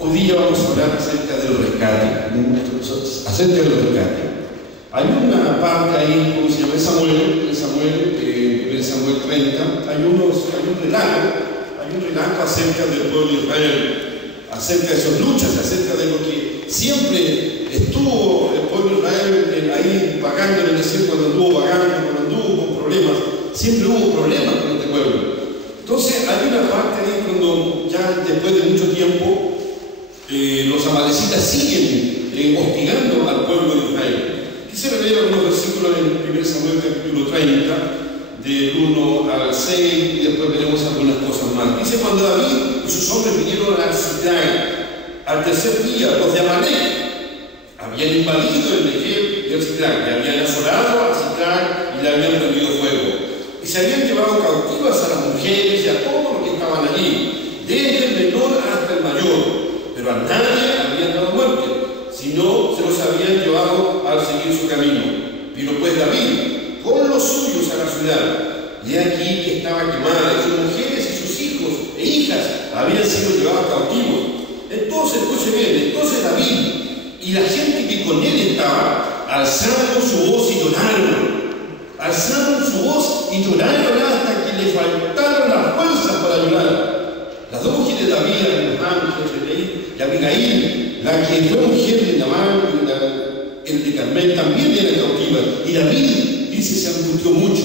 Hoy día vamos a hablar acerca del rescate. Acerca del rescate. Hay una parte ahí, como se llama Samuel 30, hay un relato acerca del pueblo de Israel, acerca de sus luchas, acerca de lo que siempre estuvo el pueblo de Israel ahí vagando en el desierto, cuando anduvo vagando, cuando anduvo con problemas, siempre hubo problemas con este pueblo. Entonces hay una parte ahí cuando ya después de mucho tiempo los amalecitas siguen hostigando al pueblo de Israel. Quisiera leer algunos versículos en 1 Samuel capítulo 30, del 1 al 6, y después veremos algunas cosas más. Dice: cuando David y sus hombres vinieron a Ziklag, al tercer día, los de Amalec habían invadido el Negev y el Ziklag, le habían asolado al Ziklag y le habían prendido fuego. Y se habían llevado cautivas a las mujeres y a todos los que estaban allí, desde el menor hasta el mayor, pero a nadie habían dado muerte, sino se los habían llevado al seguir su camino. Vino pues David con los suyos a la ciudad, y aquí que estaba quemada, y sus mujeres y sus hijos e hijas habían sido llevados cautivos. Entonces, escuche bien, entonces David y la gente que con él estaba alzaron su voz y lloraron. Alzaron su voz y lloraron hasta que le faltaron las fuerzas para llorar. Las dos mujeres de David, Abraham y Abigail, la que fue mujer de Nabal, el de Carmel, también era cautiva. Y David, dice, se angustió mucho,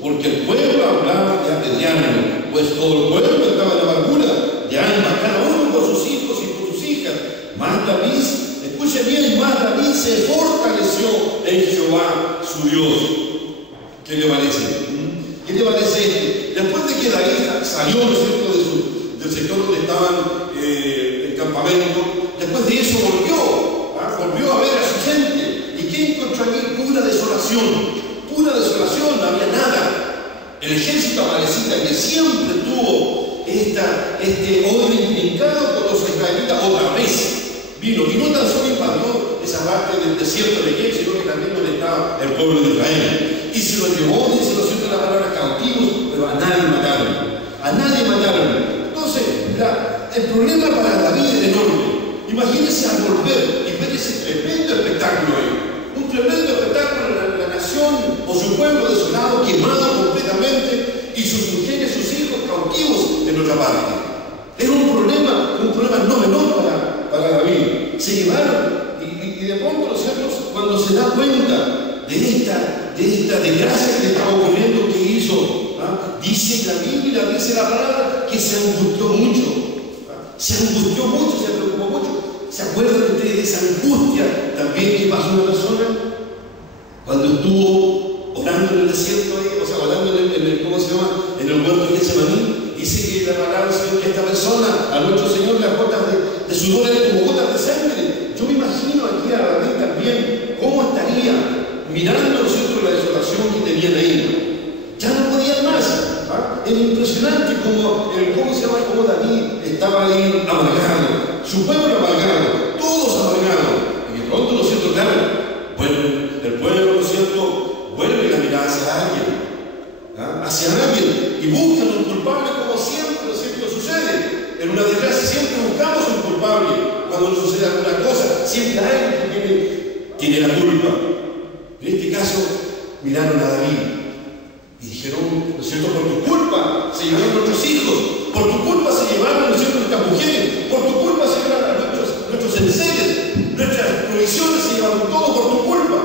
porque el pueblo hablaba de apedrearlo, pues todo el pueblo estaba en la amargura, de alma, cada uno por sus hijos y por sus hijas. Mas David, escuche bien, más David se fortaleció en Jehová, su Dios. ¿Qué le parece? ¿Qué le parece? Después de que David salió, ¿no es cierto?, del sector donde estaban el campamento, después de eso volvió a ver a su gente. ¿Y qué encontró allí? Pura desolación, no había nada. El ejército amalecita, que siempre tuvo este odio intrincado con los israelitas, otra vez vino, y no tan solo invadió esa parte del desierto de Negev, sino que también donde estaba el pueblo de Israel. Y se lo llevó, dice lo cierto la palabra, cautivos, pero a nadie mataron. Entonces, el problema para David es enorme. Imagínense al volver y ver ese tremendo espectáculo ahí. Un tremendo espectáculo en la nación o su pueblo desolado, quemado completamente, y sus mujeres, sus hijos cautivos en otra parte. Es un problema no menor para David. Se llevaron, y de pronto los ciertos, cuando se da cuenta de esta desgracia que le estaba ocurriendo, ¿qué hizo? Dice la Biblia, dice la palabra, que se angustió mucho. Se preocupó mucho. ¿Se acuerdan ustedes de esa angustia también que pasó una persona cuando estuvo orando en el desierto, orando en el huerto de Getsemaní? Dice que la palabra del Señor, que esta persona, a nuestro Señor, las gotas de sudor eran como gotas de sangre. Yo me imagino aquí a David también cómo estaría mirando, ¿no es cierto?, la desolación que tenían ahí. Ya no podían más. Era impresionante cómo David estaba ahí amargado, su pueblo amargado, todos amargados. Y de pronto, ¿no es cierto?, claro, bueno, el pueblo, ¿no es cierto?, vuelve la mirada hacia alguien, y buscan un culpable, como siempre, ¿no es cierto?, sucede. En una desgracia siempre buscamos un culpable. Cuando nos sucede alguna cosa, siempre hay alguien que tiene la culpa. En este caso, miraron a David y dijeron, ¿no es cierto?, por tu culpa se llevaron nuestros hijos, por tu culpa se llevaron, ¿no es cierto?, nuestras mujeres, por tu culpa se llevaron a nuestros enseres, nuestras provisiones se llevaron todo por tu culpa.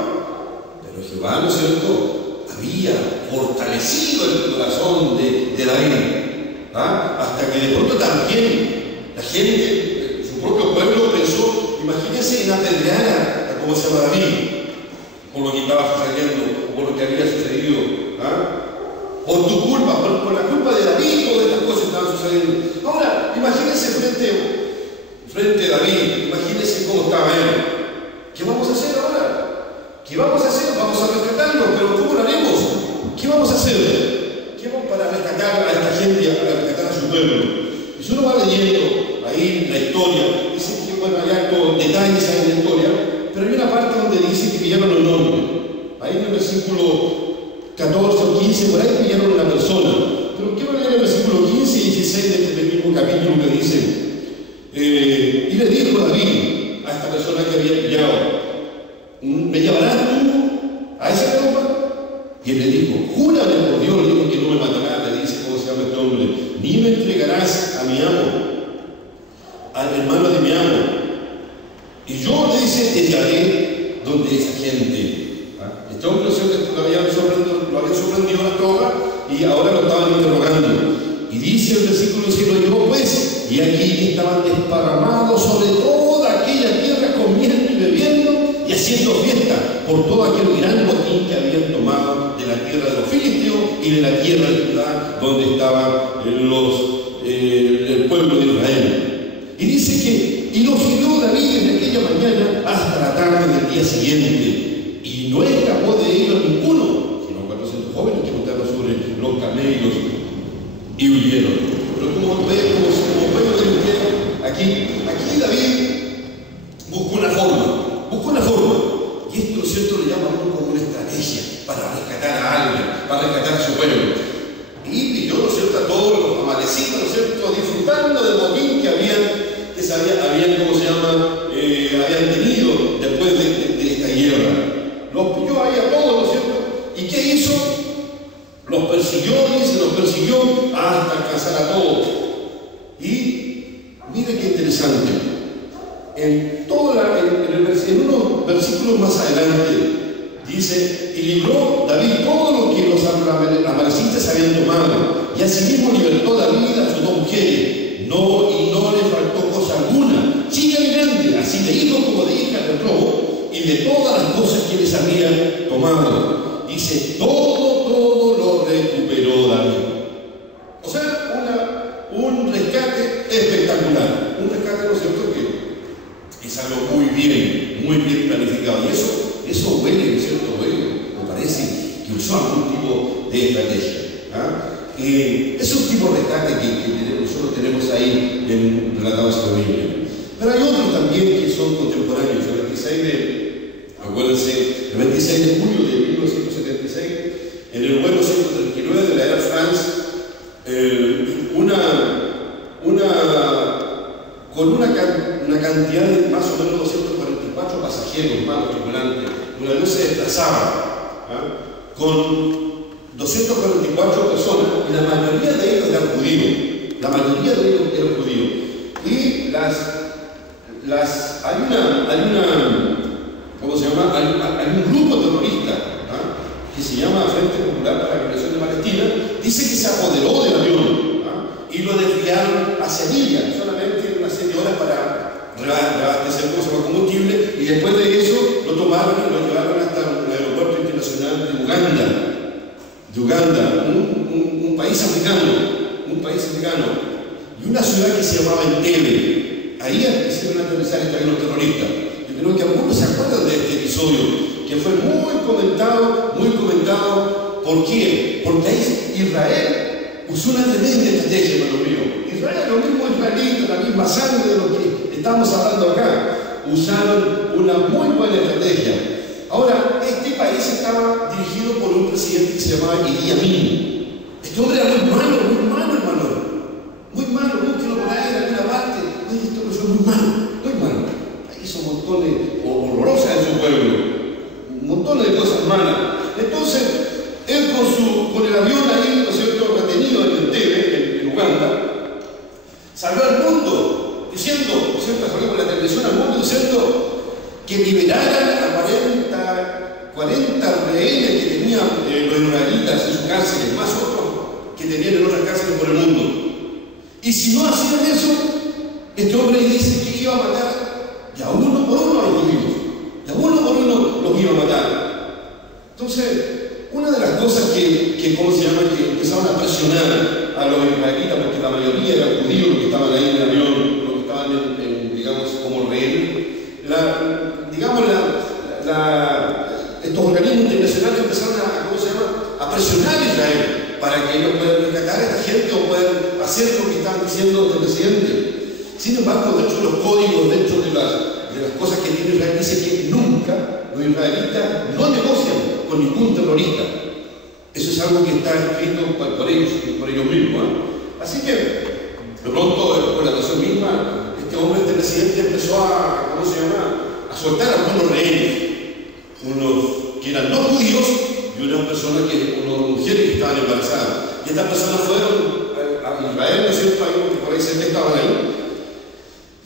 Pero Jehová, ¿no es cierto?, había fortalecido el corazón de David, hasta que de pronto también la gente, su propio pueblo, pensó, imagínense, en apedrear a cómo se llama David, por lo que estaba sucediendo, por lo que había sucedido. Por tu culpa, por la culpa de David, todas estas cosas estaban sucediendo. Ahora, imagínense frente a David, imagínense cómo estaba él. ¿Qué vamos a hacer ahora? ¿Qué vamos a hacer? Vamos a rescatarlo, pero ¿cómo lo haremos? ¿Qué vamos a hacer? ¿Qué vamos para rescatar a esta gente, para rescatar a su pueblo? Y si uno va leyendo ahí la historia, dice que, bueno, hay algo, detalles ahí en la historia, pero hay una parte donde dice que pillaron el nombre. Ahí en el versículo 14 o 15, por ahí pillaron una persona. Pero ¿qué va a leer el versículo 15 y 16 de este mismo capítulo que dice? Y le dijo David a esta persona que había pillado: ¿me llevarás tú a esa tropa? Y él le dijo: júrame por Dios, le dijo, que no me matarás. Le dice: ¿cómo se llama este hombre? Ni me entregarás a mi amo, al hermano de mi amo. Y yo, le dice, te llevaré donde esa gente. Este hombre lo había sorprendido a la tropa y ahora lo estaban interrogando. Y dice el versículo 5: lo llevó pues, y allí estaban desparramados sobre toda aquella tierra, comiendo y bebiendo y haciendo fiesta por todo aquel gran botín que habían tomado de la tierra de los filisteos y de la tierra de Judá, donde estaba el pueblo de Israel. Y dice que, y los hirió David desde aquella mañana hasta la tarde del día siguiente, y no escapó de ellos ninguno, sino 400 jóvenes que montaron sobre los camellos y huyeron. Pero como pueden ver, aquí David buscó una forma, y esto, ¿cierto?, le llama a uno como una estrategia para rescatar a alguien, para rescatar a su pueblo. Y pilló, ¿no es cierto?, a todos los amalecitas, ¿no es cierto?, disfrutando del botín que habían habían tenido después de esta guerra. Los pilló ahí a todos, ¿no es cierto? ¿Y qué hizo? Los persiguió hasta alcanzar a todos. Y mire qué interesante. En unos versículos más adelante dice: y libró David todo lo que los amalecitas habían tomado, y asimismo libertó David a sus dos mujeres. Y no le faltó cosa alguna, chica ni grande, así de hijo como de hija del robo, y de todas las cosas que les había tomado. Dice: todo lo recuperó David. O sea, un rescate espectacular. Un rescate, ¿no es cierto?, que es algo muy bien planificado. Y eso huele, ¿no es cierto?, me parece que usó algún tipo de estrategia. Es un tipo de rescate que nosotros tenemos ahí relatados en la Biblia. Pero hay otros también que son contemporáneos. El 26 de junio de 1976, en el vuelo 139 de la Air France, con una cantidad de más o menos 244 pasajeros, malos tripulantes, un avión se desplazaba con 244 personas, y la mayoría de ellos eran judíos. Y hay un grupo terrorista que se llama Frente Popular para la Liberación de Palestina. Dice que se apoderó del avión y lo desviaron hacia Libia, solamente una serie de horas para reabastecer cosas con combustible, y después de eso lo tomaron y lo llevaron hasta el aeropuerto internacional de Uganda, un país africano, y una ciudad que se llamaba Entebbe. Ahí hicieron aterrizar este avión terrorista. Yo creo que algunos se acuerdan de este episodio, que fue muy comentado. ¿Por qué? Porque ahí Israel usó una tremenda estrategia, hermano mío. Israel, los mismos israelitas, la misma sangre de lo que estamos hablando acá, usaron una muy buena estrategia. Ahora, este país estaba dirigido por un presidente que se llamaba Idi Amin. Este hombre era muy malo, hermano. Muy malo, búsquelo por ahí en alguna parte. Oye, esto fue muy malo. Ahí hizo un montón de horrorosas en su pueblo, un montón de cosas malas. Entonces, él con el avión ahí, ¿no es cierto?, retenido en Entebbe, en Uganda, salió al mundo diciendo, ¿no es cierto?, salió por la televisión al mundo diciendo que liberaran a 40 rehenes que tenían los israelitas en sus cárceles, más otros que tenían en otras cárceles por el mundo. Y si no hacían eso, este hombre dice que iba a matar ya uno por uno a los judíos. Los iba a matar. Entonces, una de las cosas que empezaron a presionar a los israelitas, porque la mayoría eran judíos los que estaban ahí en el avión, los que estaban digamos, como rehenes, estos organismos internacionales empezaron a presionar a Israel para que ellos puedan rescatar a esta gente o puedan hacer lo que estaban diciendo el presidente. Sin embargo, dentro de los códigos, dentro de las cosas que tiene Israel, dice que nunca los israelitas no negocian con ningún terrorista. Eso es algo que está escrito por ellos mismos. Así que, de pronto, por la nación misma, este hombre, este presidente, empezó a, ¿cómo se llama?, a soltar a algunos rehenes, unos que eran no judíos y unas personas unas mujeres que estaban embarazadas. Y estas personas fueron a Israel, ¿no es cierto?, que por ahí se estaban ahí.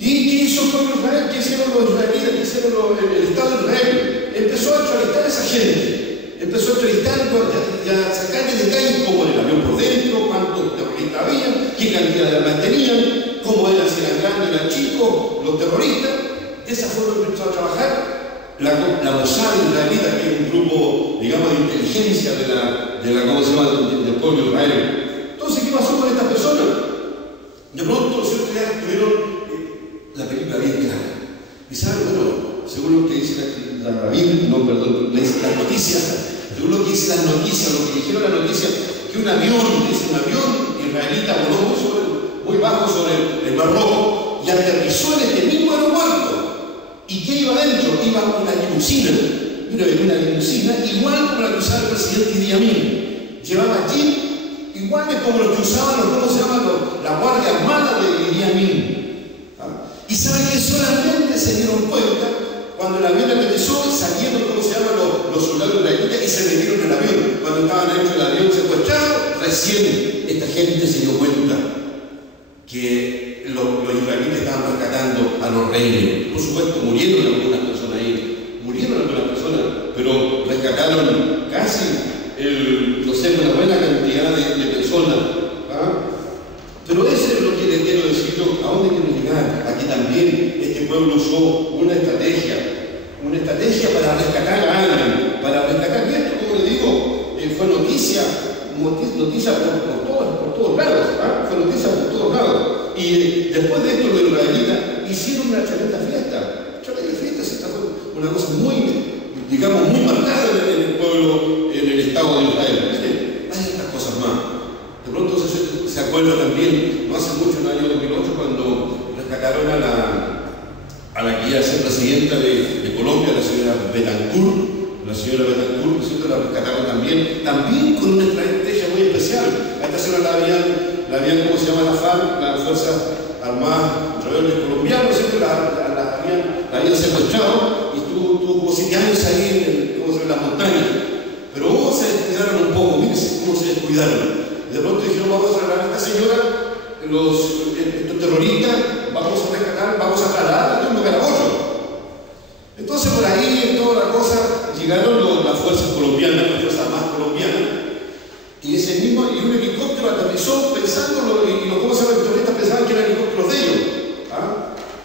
¿Y qué hizo el pueblo de Israel? ¿Qué hicieron los israelíes? ¿Qué hicieron el Estado de Israel? Empezó a entrevistar a esa gente. Empezó a entrevistar y a sacarle detalles cómo era el avión por dentro, cuántos terroristas había, qué cantidad de armas tenían, cómo eran, si eran grandes, eran chicos, los terroristas. De esa forma empezó a trabajar la Mossad israelita, que es un grupo, digamos, de inteligencia ¿cómo se llama?, del pueblo de Israel. Entonces, ¿qué pasó con estas personas? De pronto, ¿cierto?, ya tuvieron la película bien clara. Y saben, bueno, según lo que dice las noticias, según lo que dice las noticias, lo que dijeron las noticias, que un avión israelita voló muy bajo sobre el Mar Rojo y aterrizó en este mismo aeropuerto. ¿Y qué iba adentro? Iba una limusina, una limusina igual como la que usaba el presidente Idi Amin. Llevaba jeep iguales como los que usaban ¿cómo se llama?, la Guardia Armada de Idi Amin. Y saben que solamente se dieron cuenta cuando el avión aterrizó, salieron, ¿cómo se llama?, los soldados israelitas y se metieron en el avión. Cuando estaban dentro del avión secuestrados, recién esta gente se dio cuenta que los israelitas estaban rescatando a los rehenes. Por supuesto, murieron algunas personas ahí, pero rescataron casi, no sé, una buena cantidad de personas. Pero eso es lo que les quiero decir yo. ¿A dónde quiero llegar? Aquí también este pueblo usó una estrategia para rescatar a alguien, para rescatar esto, como les digo, fue noticia por todos lados, fue noticia por todos lados. Y después de esto los israelitas hicieron una tremenda fiesta. Esta fue una cosa muy marcada en el pueblo, en el Estado de Israel. Hay estas cosas más. De pronto se acuerda también, no hace mucho, en el año 2008, cuando rescataron a la que iba a ser presidenta de Colombia, la señora Betancourt, la rescataron también con una estrategia muy especial. A esta señora la habían, ¿cómo se llama?, la FARC, las Fuerzas Armadas Rebeldes Colombianos, la habían secuestrado y tuvo como 7 años ahí en las montañas. Pero se descuidaron un poco, mírense cómo se descuidaron. De pronto dijeron, vamos a agarrar a esta señora, estos terroristas, vamos a rescatar, vamos a trasladar a un Carabollo. Entonces por ahí, en toda la cosa, llegaron las fuerzas colombianas, las fuerzas armadas colombianas, y un helicóptero aterrizó pensándolo, y los terroristas pensaban que eran helicópteros de ellos.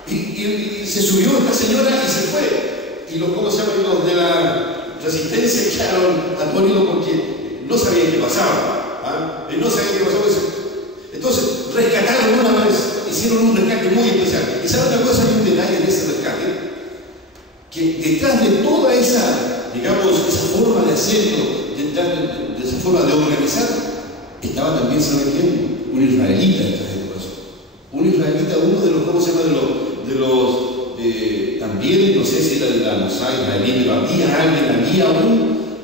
Y se subió esta señora y se fue. Y los de la resistencia quedaron atónitos porque no sabían qué pasaba. No sabían qué pasaba. Entonces rescataron una vez, hicieron un rescate muy especial. Y saben una cosa, hay un detalle de ese rescate, que detrás de toda esa, esa forma de hacerlo, detrás de esa forma de organizar, estaba también, ¿saben quién? Un israelita detrás de todo eso. Un israelita, uno de los también, no sé si era de la Mossad israelí, pero había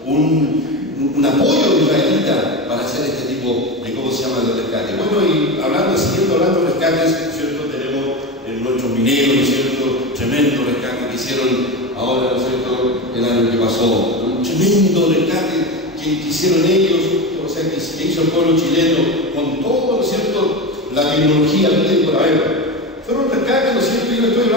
un apoyo israelita para hacer este tipo de, de rescate. Bueno, y siguiendo hablando de rescates, ¿cierto?, tenemos nuestros mineros, ¿no es cierto?, tremendo rescate que hicieron ahora, ¿no es cierto?, el año que pasó. Un tremendo rescate que hicieron ellos, que hizo el pueblo chileno con todo, ¿no es cierto?, la tecnología que por haber. Fueron rescates, ¿no es cierto?, y yo estoy hablando